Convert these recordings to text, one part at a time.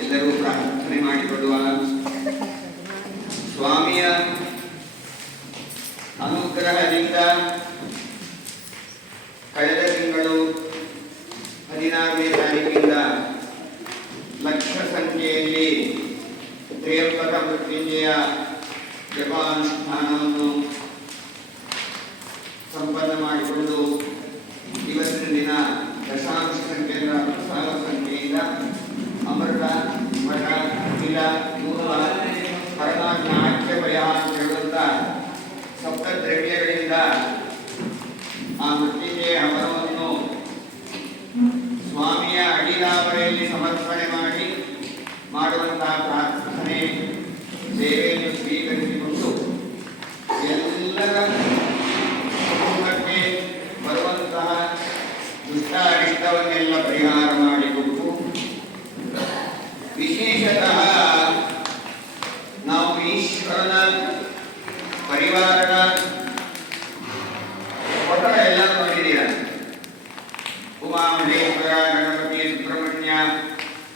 ಎಲ್ಲರೂ ಪ್ರಾರ್ಥನೆ ಮಾಡಿಕೊಳ್ಳುವ. ಸ್ವಾಮಿಯ ಅನುಗ್ರಹದಿಂದ ಕಳೆದ ತಿಂಗಳು 16ನೇ ತಾರೀಕಿಂದ ಲಕ್ಷ ಸಂಖ್ಯೆಯಲ್ಲಿ ತ್ರಿಯಂಬಕ ಮೃತ್ಯುಂಜಯ ಜಪಾನುಷ್ಠಾನವನ್ನು ಸಂಪನ್ನ ಮಾಡಿಕೊಂಡು ಇವತ್ತಿನ ದಿನ ದಶಾಂಶ ಸಂಖ್ಯೆಯ ಪ್ರಸಾರ ಸಂಖ್ಯೆಯಿಂದ ಅಮೃತ ಮಠ ತಿಲ ಮೂಲ ಪರಮಾತ್ಮ ಆಖ್ಯ ಭಯ ಅಂತ ಹೇಳುವಂಥ ಸಪ್ತ ದ್ರವ್ಯಗಳಿಂದ ಆ ಮೃತ್ಯುಂಜಯ ಹವನವನ್ನು ಸ್ವಾಮಿಯ ಅಡಿಲಾವರೆಯಲ್ಲಿ ಸಮರ್ಪಣೆ ಮಾಡಿ ಮಾಡುವಂತಹ ಪ್ರಾರ್ಥನೆ ಸೇವೆಯನ್ನು ಸ್ವೀಕರಿಸಿಕೊಂಡು ಎಲ್ಲರ ಕುಟುಂಬಕ್ಕೆ ಬರುವಂತಹ ದುಷ್ಟ ಅರಿಷ್ಟವನ್ನೆಲ್ಲ ಪರಿಹಾರ ಮಾಡಿಕೊಟ್ಟು ವಿಶೇಷತಃ ನಾವು ಈಶ್ವರನ ಪರಿವಾರದ ಫೋಟೋ ಎಲ್ಲ ನೋಡಿದ್ದೀರ. ಉಮಾಮಹೇಶ್ವರ, ಗಣಪತಿ, ಸುಬ್ರಹ್ಮಣ್ಯ,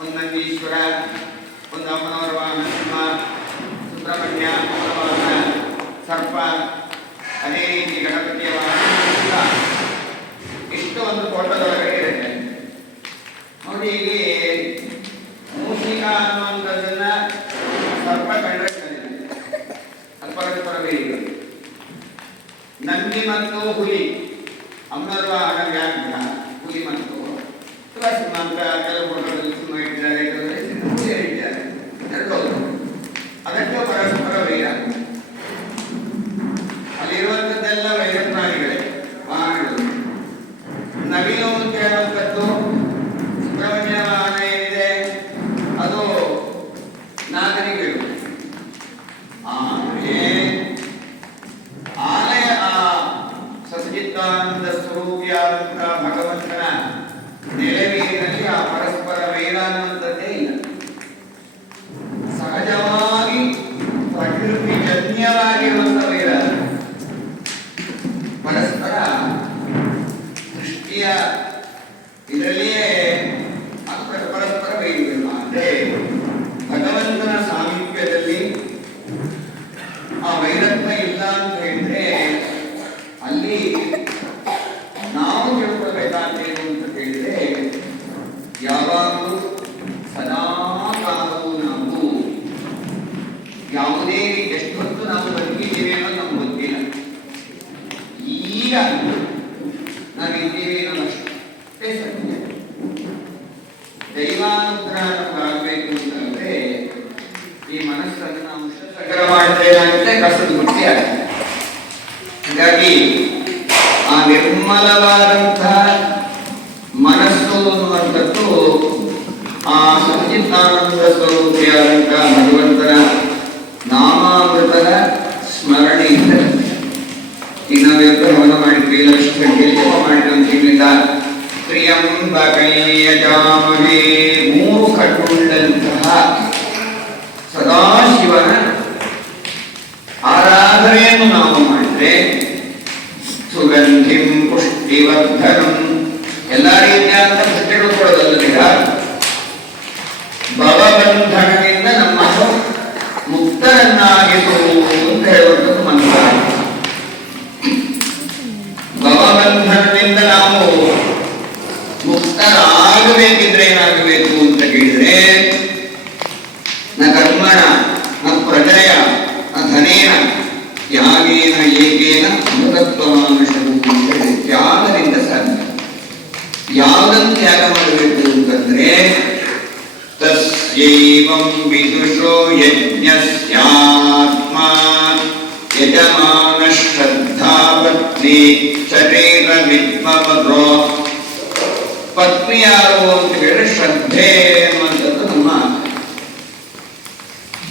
ಒಂದು ನಂದೀಶ್ವರ, ಒಂದು ಅಮ್ಮನವರ ವಾಹನ ಸಿಂಹ, ಸುಬ್ರಹ್ಮಣ್ಯ ವಾಹನ ಸರ್ಪ, ಅದೇ ರೀತಿ ಗಣಪತಿಯ ವಾಹನ ಇಷ್ಟು ಒಂದು ಫೋಟೋದೊಳಗಡೆ ಇರುತ್ತೆ ನೋಡಿ. ಇಲ್ಲಿ ಮೂಷಿಕ ಅನ್ನುವಂಥದ್ದನ್ನ ಸರ್ಪ ಕಂಡ್ರೆ ಅದು ಪರಸ್ಪರ ಬೇರೆ. ನಂದಿ ಮತ್ತು ಹುಲಿ, ಅಮ್ಮನವರ ವಾಹನ ವ್ಯಾಘ್ರ, ಹುಲಿ ಮತ್ತು ಸಿಂಹ ಅಂತ ಕೆಲವು ಫೋಟೋದಲ್ಲಿ ಸಿಂಹ ಇಟ್ಟಿದ್ದಾರೆ, ಹುಲಿ ಇಟ್ಟಿದ್ದಾರೆ, ಎರಡು ಅದಕ್ಕೆ ಪರಸ್ಪರ ವೈರ. ಅಲ್ಲಿರುವಂಥದ್ದೆಲ್ಲ ವೈರ ಪ್ರಾಣಿಗಳೇ, ವಾಹನಗಳು. ನವಿಲು ಅಂತ ಹೇಳುವಂಥದ್ದು ಸುಬ್ರಹ್ಮಣ್ಯ ವಾಹನ ಏನಿದೆ ಅದು ನಾಗರಿಕರು. ಆಲಯ ಸಚ್ಚಿದಾನಂದ ಸ್ವರೂಪಿಯಾದಂತಹ ಭಗವಂತನ ನೆಲೆವೀರಿನಲ್ಲಿ ಆ ಪರಸ್ಪರ ವೈರ ಅನ್ನುವಂಥದ್ದೇ ಇಲ್ಲ. ಸಹಜವಾಗಿ ಪ್ರಕೃತಿ ಜನ್ಯವಾಗಿರುವಂತಹ ವೈರ, ಪರಸ್ಪರ ಸೃಷ್ಟಿಯ ಇದರಲ್ಲಿಯೇ ಪರಸ್ಪರ ವೈರಿಗಳು. ಅಂದ್ರೆ ಭಗವಂತನ ಸಾಮೀಪ್ಯದಲ್ಲಿ ಆ ವೈರತ್ವ ಇಲ್ಲ ಅಂತ ಹೇಳಿದ್ರೆ ಅಲ್ಲಿ ನಾವು ತಿಳ್ಕೊಳ್ಬೇಕಾದೇನು ಅಂತ ಹೇಳಿದ್ರೆ ಯಾವಾಗಲೂ ಸದಾ ಕಾಲವು ನಾವು ಯಾವುದೇ ಎಷ್ಟು ಹೊತ್ತು ನಾವು ಬದುಕಿದ್ದೀವಿ ಅನ್ನೋದು ನಮ್ಗೆ ಗೊತ್ತಿಲ್ಲ. ಈಗ ನಾವಿದ್ದೀವಿ ಅನ್ನೋದಷ್ಟೇ ಸತ್ಯ. ದೈವಾನುಗ್ರಹ ನಮಗಾಗಬೇಕು ಅಂತಂದ್ರೆ ಈ ಮನಸ್ಸನ್ನು ನಾವು ಸಂಗ್ರಹ ಮಾಡ್ತೇವೆ, ಕಸದ ಬುಟ್ಟಿ ಆಗುತ್ತೆ. ಹಾಗಾಗಿ ಆ ನಿರ್ಮಲವಾದಂತಹ ಮನಸ್ಸು ಅನ್ನುವಂಥದ್ದು ಆ ಸಚ್ಚಿದಾನಂದ ಸ್ವರೂಪಿಯಾದಂತಹ ಭಗವಂತನ ನಾಮಾಮೃತದ ಸ್ಮರಣೆಯಿಂದ ಈಗ ನಾವೆಲ್ಲರೂ ಹವನ ಮಾಡಿದ್ವಿ, ಲಕ್ಷ ಸಂಖ್ಯೆಯಲ್ಲಿ ಜಪ ಮಾಡಿದ್ವಿ ಅಂತ ಹೇಳಿಲ್ಲ. ತ್ರಿಯಂಬಕೈಯಜಾಮಹೇ, ಮೂರು ಕಣ್ಣುಳ್ಳಂತಹ ಸದಾಶಿವನ ಆರಾಧನೆಯನ್ನು ನಾವು ಮಾಡಿದ್ರೆ ಸುಗಂಧಿಂ ಪುಷ್ಟಿವರ್ಧನಂ, ಎಲ್ಲ ರೀತಿಯಾದ ಪುಷ್ಟಿಗಳು ಕೊಡೋದಲ್ಲದೀಗ ಭವಬಂಧನದಿಂದ ನಮ್ಮನ್ನು ಮುಕ್ತರನ್ನಾಗಿಸುವುದು ಅಂತ ಹೇಳುವಂಥದ್ದು ಮಂತ್ರ. ಭವಬಂಧನದಿಂದ ನಾವು ಮುಕ್ತರಾಗಬೇಕಿದ್ರೆ ಏನಾಗಬೇಕು ಅಂತ ಹೇಳಿದ್ರೆ ನ ಕರ್ಮಣ ನ ಪ್ರಜಯ ನ ಧನೇನ ತ್ಯಾಗೇನ ಏಕೇನ ಅಮೃತತ್ವಮಾನುಷವು ಅಂತ ಹೇಳಿ ತ್ಯಾಗದಿಂದ ಸಾಧ್ಯ. ಯಾವುದನ್ನು ತ್ಯಾಗ ಮಾಡಬೇಕು ಅಂತಂದ್ರೆ ತಸ್ಯೈವಂ ವಿದುಷೋ ಯಜ್ಞಸ್ಯಾತ್ಮ ಯಜಮಾನ ಶ್ರದ್ಧಾ ಪತ್ನಿ ಶರೀರ ವಿದ್ಮಮದ್ರೋ. ಪತ್ನಿ ಯಾರು ಅಂತ ಹೇಳಿದ್ರೆ ಶ್ರದ್ಧೆ ಅನ್ನುವಂಥದ್ದು ನಮ್ಮ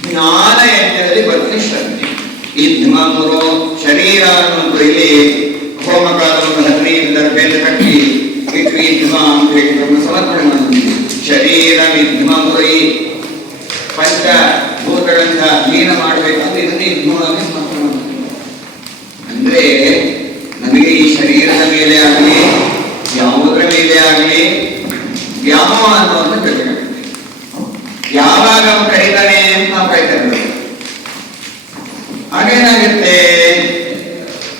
ಜ್ಞಾನ ಯಜ್ಞದಲ್ಲಿ ಪತ್ನಿ ಶ್ರದ್ಧೆ. ಇದ್ಮಮುರೋ ಶರೀರ ಅನ್ನುವಂಥ ಇಲ್ಲಿ ಹೋಮಕಾಲವನ್ನು ಹದಿನೈದು ದರ್ಭೆಯನ್ನು ಕಟ್ಟಿ ವಿದ್ಮ ಅಂತ ಹೇಳಿ ಸಮರ್ಪಣೆ ಮಾಡುತ್ತಿದೆ. ಶರೀರ ವಿದ್ಮಮುರೈ ಪಂಚಭೂತಗಳಿಂದ ಲೀನ ಮಾಡಬೇಕಂದ್ರೆ ಇದನ್ನೇ ಇದ್ಮವಾಗಿ ಸಮರ್ಪಣೆ ಮಾಡುತ್ತೀವಿ. ಅಂದ್ರೆ ನಮಗೆ ಈ ಶರೀರದ ಮೇಲೆ ಆಗಲಿ ಯಾವುದರ ಮೇಲೆ ಆಗಲಿ ವ್ಯಾಮೋಹ ಅನ್ನೋದು ಕಡಿಮೆ. ಯಾವಾಗ ಅವನು ಕರೀತಾನೆ ಅಂತ ನಾವು ಕಾಯ್ತಾ ಇರ್ಬೇಕು. ಹಾಗೇನಾಗುತ್ತೆ,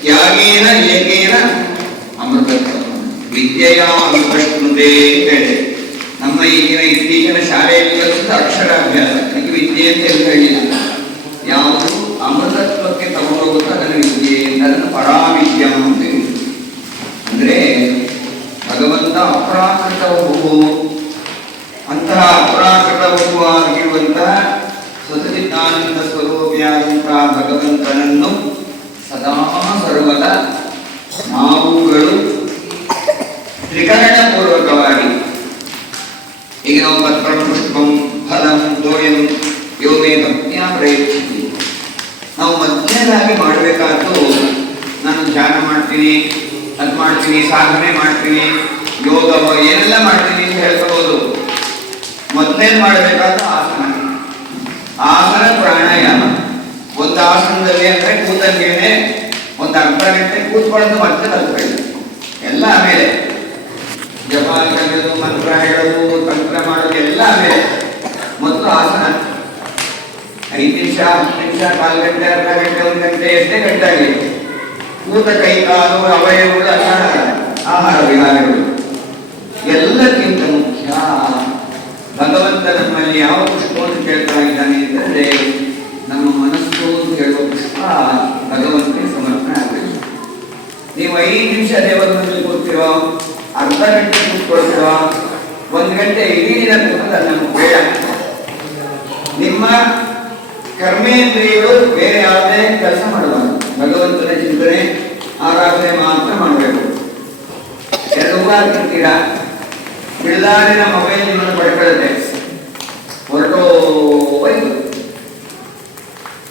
ಯಾಗೇನ ಏಕೇನ ಅಮೃತತ್ವ ವಿದ್ಯೆಯ ಅಮೃತಸ್ಮೃತೆ ಹೇಳಿ ನಮ್ಮ ಇತ್ತೀಚಿನ ಶಾಲೆಯಲ್ಲಿ ಅಕ್ಷರಾಭ್ಯಾಸ ನನಗೆ ವಿದ್ಯೆ ಅಂತ ಎಲ್ಲ ಹೇಳಿಲ್ಲ. ಯಾವುದು ಅಮೃತತ್ವಕ್ಕೆ ತಗೊಂಡೋಗುತ್ತಾ ಅದನ್ನು ವಿದ್ಯೆ ಅದನ್ನು ಪರಾವಿದ್ಯ ಅಂತ ಹೇಳಿ. ಅಂದ್ರೆ ಭಗವಂತ ಅಪ್ರಾಕೃತ ವಪು, ಅಂತಹ ಅಪ್ರಾಕೃತ ವಪು ಆಗಿರುವಂತಹ ಸ್ವತಚಿತ್ತಾನಂದ ಸ್ವರೂಪಿಯಾದಂತಹ ಭಗವಂತನನ್ನು ಸದಾ ಸರ್ವದ ನಾವುಗಳು ತ್ರಿಕರಣಪೂರ್ವಕವಾಗಿ, ಈಗ ನಾವು ಪತ್ರಂ ಪುಷ್ಪಂ ಫಲಂ ತೋಯಂ ಯೋಗೇ ಭಕ್ತಿಯ ಪ್ರಯತ್ನಿಸಿ ನಾವು ಮೊದಲನೇದಾಗಿ ಮಾಡಬೇಕಾದ್ದು, ನಾನು ಧ್ಯಾನ ಮಾಡ್ತೀನಿ, ಅದು ಮಾಡ್ತೀನಿ, ಸಾಧನೆ ಮಾಡ್ತೀನಿ, ಯೋಗ ಏನೆಲ್ಲ ಮಾಡ್ತೀನಿ ಅಂತ ಹೇಳ್ಕೋಬಹುದು. ಮೊದಲನೇದು ಮಾಡಬೇಕಾದ ಆಸನ, ಆಸನ ಪ್ರಾಣಾಯಾಮ. ಒಂದು ಆಸನದಲ್ಲಿ ಅಂದ್ರೆ ಕೂತಂಗೇನೆ ಒಂದು ಅರ್ಧ ಗಂಟೆ ಕೂತ್ಕೊಳ್ಳೋದು ಮತ್ತೆ ಕಲ್ತ್ಕೊಳ್ಳಿ. ಎಲ್ಲ ಆಮೇಲೆ ಜಪ ಹೇಳೋದು, ಮಂತ್ರ ಹೇಳೋದು, ತಂತ್ರ ಮಾಡೋದು ಎಲ್ಲ ಆಮೇಲೆ. ಮೊದಲು ಆಸನ 5 ನಿಮಿಷ, 10 ನಿಮಿಷ, 1/4 ಗಂಟೆ, ಅರ್ಧ ಗಂಟೆ, 1 ಗಂಟೆ, ಎಷ್ಟೇ ಗಂಟೆ ಆಗಲಿ ಕೂತ ಕೈ ಕಾಲು ಅವಯವಗಳು, ಆಹಾರ ವಿಹಾರಗಳು. ಎಲ್ಲಕ್ಕಿಂತ ಮುಖ್ಯ ಭಗವಂತ ನಮ್ಮಲ್ಲಿ ಯಾವ ಪುಷ್ಪವನ್ನು ಕೇಳ್ತಾ ಇದ್ದಾನೆ ಅಂತಂದ್ರೆ ನಮ್ಮ ಮನಸ್ಸು ಹೇಳುವ ಪುಷ್ಪ ಭಗವಂತನಿಗೆ ಸಮರ್ಪಣೆ ಆಗಬೇಕು. ನೀವು 5 ನಿಮಿಷ ದೇವರ ಮನೆಯಲ್ಲಿ ಕೂರ್ತಿರೋ, ಅರ್ಧ ಗಂಟೆ ಕೂತ್ಕೊಳ್ತಿರೋ, 1 ಗಂಟೆ ಇಡೀ ದಿನ ಕೂತ್ಕೊಂಡು ಅದು ನಮಗೆ ಬೇಡ. ನಿಮ್ಮ ಕರ್ಮೇಂದ್ರಿಯಗಳು ಬೇರೆ ಯಾವುದೇ ಕೆಲಸ ಮಾಡಬಾರದು. ಭಗವಂತನ ಚಿಂತನೆ ಆರಾಧನೆ ಮಾತ್ರ ಮಾಡಬೇಕು. 2 ವಾರ ತಿಂತೀರಾ, ಬಿಡದಾರಿನ ಮೊಬೈಲ್ ನಿಮ್ಮನ್ನು ಪಡ್ಕೊಳ್ಳುತ್ತೆ, ಹೊರಟೋಯ್ತು.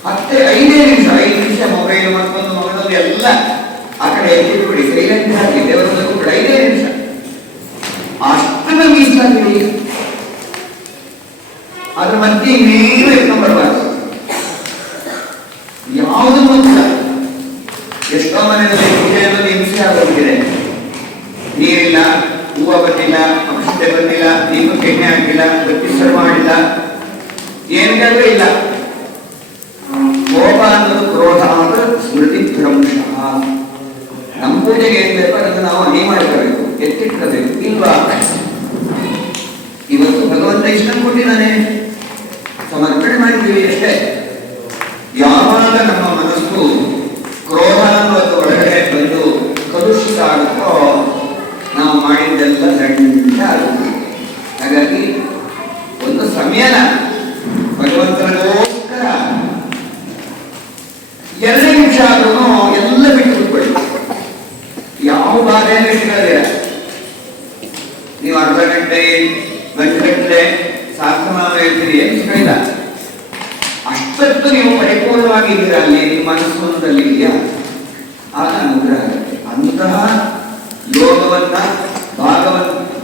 ಮತ್ತೆ 5 ನಿಮಿಷ ಮೊಬೈಲ್ ಮತ್ತೊಂದು ಎಲ್ಲ ಆ ಕಡೆ ಎತ್ತಿಟ್ಬಿಡಿ, ಸೈಲೆಂಟ್ ಹಾಕಿ ದೇವರ ಕೂತ್ಬಿಡಿ. 5 ನಿಮಿಷ ಅಷ್ಟನ್ನು ಮೀಸಲಾಗಿಡಿ. ಅದ್ರ ಮಧ್ಯೆ ಇನ್ನೇನು ಎತ್ಕೊಂಡ್ಬರ್ಬಾರ್ದು, ಯಾವುದನ್ನು ಇಲ್ಲ. ಎಷ್ಟೋ ಮನೆಯಲ್ಲಿ ಪೂಜೆಯನ್ನು ಹಿಂಸೆ ಆಗೋಗಿದೆ, ನೀರಿಲ್ಲ, ಹೂವು ಬಂದಿಲ್ಲ, ಔಷಧಿ ಬಂದಿಲ್ಲ, ದೀಪಕ್ಕೆ ಎಣ್ಣೆ ಹಾಕಿಲ್ಲ, ಬತ್ತಿಸರು ಮಾಡಿಲ್ಲ, ಏನು ಕೇಳಿದ್ರೆ ಇಲ್ಲ. ಕೋಪ ಅನ್ನೋದು ಕ್ರೋಧ ಅನ್ನೋದು ಸ್ಮೃತಿ ಭ್ರಂಶ. ನಮ್ಮ ಪೂಜೆಗೆ ಏನ್ ಬೇಕು ಅದನ್ನು ನಾವು ಅಣಿ ಮಾಡಿಕೊಳ್ಬೇಕು, ಎತ್ತಿಟ್ಕೋಬೇಕು. ಇಲ್ವಾ, ಇವತ್ತು ಭಗವಂತ ಇಷ್ಟನ್ನು ಕೊಟ್ಟಿದ್ದಾನೆ, ಸಮರ್ಪಣೆ ಮಾಡಿದ್ದೀವಿ ಅಷ್ಟೇ. ಯಾವಾಗ ನಮ್ಮ ಮನಸ್ಸು ಕ್ರೋಧ ಅನ್ನೋದು ಒಳಗಡೆ ಬಂದು ಕಲುಷಿತ ಆಗುತ್ತೋ ನಾವು ಮಾಡಿದ್ದೆಲ್ಲ ದಂಡ ಆಗುತ್ತೆ. ಹಾಗಾಗಿ ಒಂದು ಸಮಯನ ಭಗವಂತನಿಗೋಸ್ಕರ 2 ನಿಮಿಷ ಆದ್ರೂ ಎಲ್ಲ ಬಿಟ್ಟು ಕೂತ್ಕೊಳ್ಳಿ. ಯಾವ ಬಾಧೆಯನ್ನು ಇಟ್ಕೊಳ್ಳಿರ. ನೀವು ಅರ್ಧ ಗಂಟೆ ಗಂಟೆ ಶಾಸ್ತ್ರನಾಮ ಹೇಳ್ತೀರಿ, ಏನು ಅಷ್ಟೊತ್ತು ನೀವು ಪರಿಪೂರ್ಣವಾಗಿದ್ದೀರಾ ಅಲ್ಲಿ, ನಿಮ್ಮ ಮನಸ್ಸಲ್ಲಿ ಇದೆಯಾ, ಆಗ ಅನುಗ್ರಹ ಆಗುತ್ತೆ. ಅಂತಹ ಯೋಗವನ್ನ,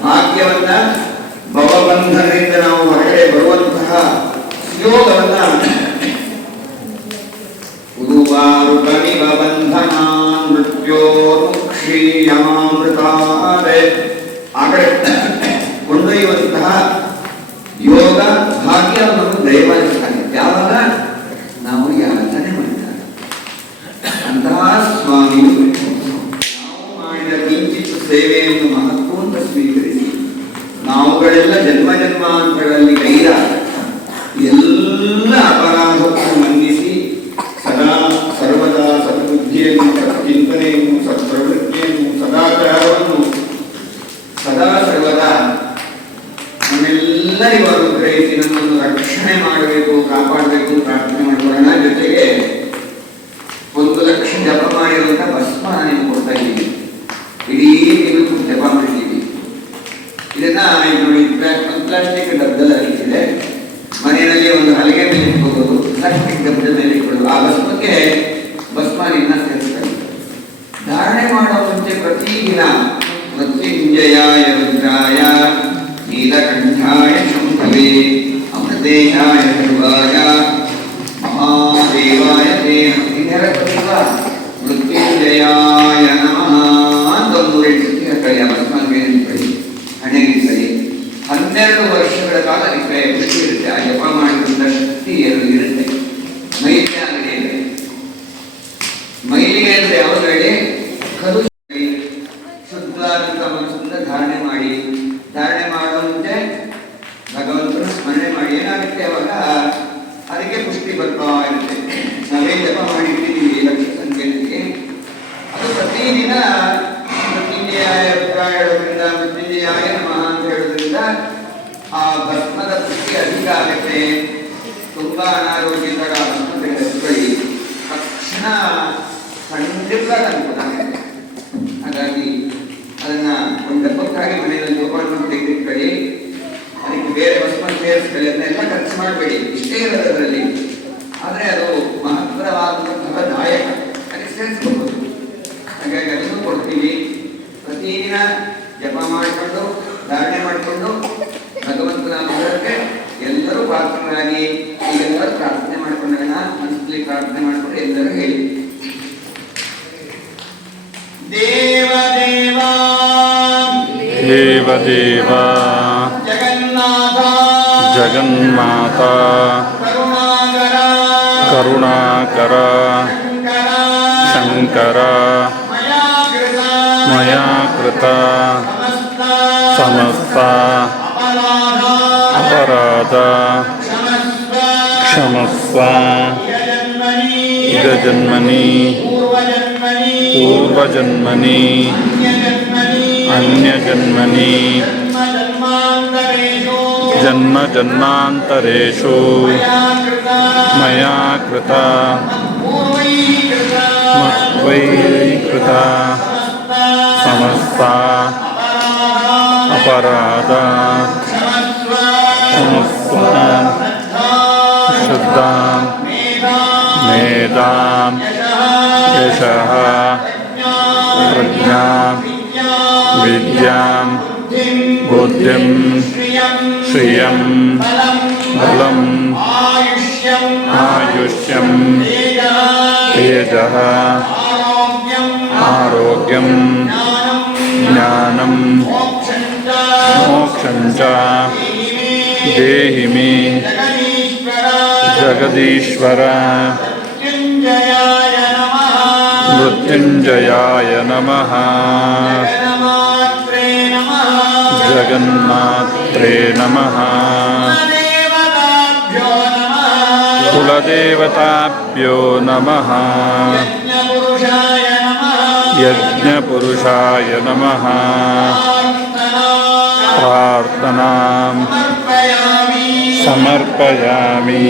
ಭಾಗ್ಯವನ್ನ, ಭವಬಂಧನದಿಂದ ನಾವು ಹೊರಗಡೆ ಬರುವಂತಹ ಯೋಗವನ್ನ ಉರುವಾರುಕಮಿವ ಬಂಧನಾನ್ ಮೃತ್ಯೋರ್ಮುಕ್ಷೀಯಮಾಮೃತಾದೆ ಆ ಕಡೆ ಕೊಂಡೊಯ್ಯುವಂತಹ ಯೋಗ ಭಾಗ್ಯವನ್ನು ದಯಪಾಲಿಸ್ತಾನೆ. ಯಾವಾಗ ನಾವು ಯಾಚನೆ ಮಾಡಿದಾಗ ಅಂತಹ ಸ್ವಾಮಿಯು ನಾವು ಮಾಡಿದ ಕಿಂಚಿತ್ ಸೇವೆಯನ್ನು ಮಹತ್ವ ಅಂತ ಸ್ವೀಕರಿಸಿ ನಾವುಗಳೆಲ್ಲ ಜನ್ಮ ಜನ್ಮಾಂತರಗಳಲ್ಲಿ ಕೈದ ಎಲ್ಲ ಅಪರಾಧವನ್ನು ಮನ್ನಿಸಿ ಸದಾ ಸರ್ವದಾ ಸದ್ಬುದ್ಧಿಯನ್ನು, ಸತ್ಚಿಂತನೆಯನ್ನು, ಸತ್ಪ್ರವೃತ್ತಿಯನ್ನು, ಸದಾಚಾರವನ್ನು ಸದಾ ಸರ್ವದಾ ನಮ್ಮೆಲ್ಲರಿಗೂ ಅನುಗ್ರಹಿಸಿ ನಮ್ಮನ್ನು ರಕ್ಷಣೆ ಮಾಡಬೇಕು, ಕಾಪಾಡಬೇಕು ಪ್ರಾರ್ಥನೆ ಮಾಡಿಕೊಳ್ಳೋಣ. ಜೊತೆಗೆ 1 ಲಕ್ಷ ಜಪ ಮಾಡಿರುವಂತ ಭಸ್ಮ ನೀವು ಕೊಡ್ತಾ ಇದ್ದೀವಿ, ಇಡೀ ದಿನಕ್ಕೂ ಜಪ ಮಾಡಿದ್ದೀವಿ. ಇದನ್ನ ನೋಡಿ ಪ್ಲಾಸ್ಟಿಕ್ ಡಬ್ಬದಲ್ಲಿ ಹರಿಸಿದೆ, ಮನೆಯಲ್ಲಿ ಒಂದು ಹಲಗೆ ಮೇಲೆ ಇಟ್ಕೋಬಹುದು, ಪ್ಲಾಸ್ಟಿಕ್ ಡಬ್ಬದ ಮೇಲೆ ಇಟ್ಕೊಳ್ಳೋದು. ಆ ಭಸ್ಮಕ್ಕೆ ಭಸ್ಮನಿಂದ ಸೇರಿಸ್ತಾರೆ. ಧಾರಣೆ ಮಾಡೋ ಮುಂಚೆ ಪ್ರತಿದಿನ ಮೃತ್ಯುಂಜಯಾಯ ರುದ್ರಾಯ ನೀಲಕಂಠಾಯ ಶಂಭವೇ ಅಮೃತೇಶಾಯ ಸರ್ವಾಯ ಮಹಾದೇವಾಯ ತೇ ಮೃತ್ಯುಂಜಯಾಯ ನಮಃ. ಆ ಭಸ್ಮದ ಪುಷ್ಟಿ ಅಧಿಕ ಆಗುತ್ತೆ. ತುಂಬ ಅನಾರೋಗ್ಯದ ಭಸ್ಮ ತೆಗೆದುಕೊಳ್ಳಿ, ತಕ್ಷಣ ಖಂಡಿತವಾಗಿ ಅನುಕೂಲ ಆಗುತ್ತೆ. ಹಾಗಾಗಿ ಅದನ್ನ ಒಂದು ಡಬ್ಬಕ್ಕಾಗಿ ಮನೆಯಲ್ಲಿ ತಗೊಂಡು ತೆಗೆದಿಟ್ಕೊಳ್ಳಿ. ಅದಕ್ಕೆ ಬೇರೆ ಭಸ್ಮ ಸೇರಿಸ್ಕೊಳ್ಳಿ, ಅದನ್ನೆಲ್ಲ ಖರ್ಚು ಮಾಡಬೇಡಿ. ಇಷ್ಟೇ ಇರೋದು ಅದರಲ್ಲಿ, ಆದರೆ ಅದು ಮಹತ್ತರವಾದಂತಹ ದಾಯಕ, ಅದಕ್ಕೆ ಸೇರಿಸ್ಕೋಬಹುದು. ಹಾಗಾಗಿ ಅದನ್ನು ಕೊಡ್ತೀವಿ. ಪ್ರತಿದಿನ ಜಪ ಮಾಡಿಕೊಂಡು ಧಾರಣೆ ಮಾಡಿಕೊಂಡು ಭಗವಂತನ ಅನುಗ್ರಹಕ್ಕೆ ಎಲ್ಲರೂ ಪಾತ್ರರಾಗಿ ಈಗೆಲ್ಲರೂ ಪ್ರಾರ್ಥನೆ ಮಾಡಿಕೊಂಡಾಗ ಮನಸ್ಸಲ್ಲಿ ಪ್ರಾರ್ಥನೆ ಮಾಡಿಕೊಂಡು ಎಲ್ಲರೂ ಹೇಳಿ. ದೇವದೇವ ದೇವದೇವ ಜಗನ್ನಾಥ ಜಗನ್ಮಾತ ಕರುಣಾಕರ ಕರುಣಾಕರ ಶಂಕರ ಮಯಾ ಕೃತ ಸಮಸ್ತ ಅಪರಾಧ ಕ್ಷಮಸ್ವ ಇದ ಜನ್ಮನಿ ಪೂರ್ವಜನ್ಮನಿ ಅನ್ಯಜನ್ಮನಿ ಜನ್ಮ ಜನ್ಮಾಂತರೇಷು ಮಯಾ ಕೃತ ಮತ್ವೈಕೃತ ಸಮಸ್ತ ಅಪರಾಧ ಕ್ಷಮಸ್ವ ಶ್ರದ್ಧಾಂ ಮೇಧಾಂ ಯಶಃ ಪ್ರಜ್ಞಾಂ ವಿದ್ಯಾಂ ಬುದ್ಧಿಂ ಶ್ರಿಯಂ ಬಲಂ ಆಯುಷ್ಯಂ ತೇಜಃ ಆರೋಗ್ಯಂ ಜ್ಞಾನಂ ಮೋಕ್ಷಂ ಚ ದೇಹಿ ಮೇ ಜಗದೀಶ್ವರ ಮೃತ್ಯುಂಜಯಾಯ ನಮಃ ಜಗನ್ನಾಥ್ರೇ ನಮಃ ಕುಲದೇವತಾಭ್ಯೋ ನಮಃ ಯಜ್ಞಪುರುಷಾಯ ನಮಃ ಪ್ರಾರ್ಥನಾಂ ಸಮರ್ಪಯಾಮಿ.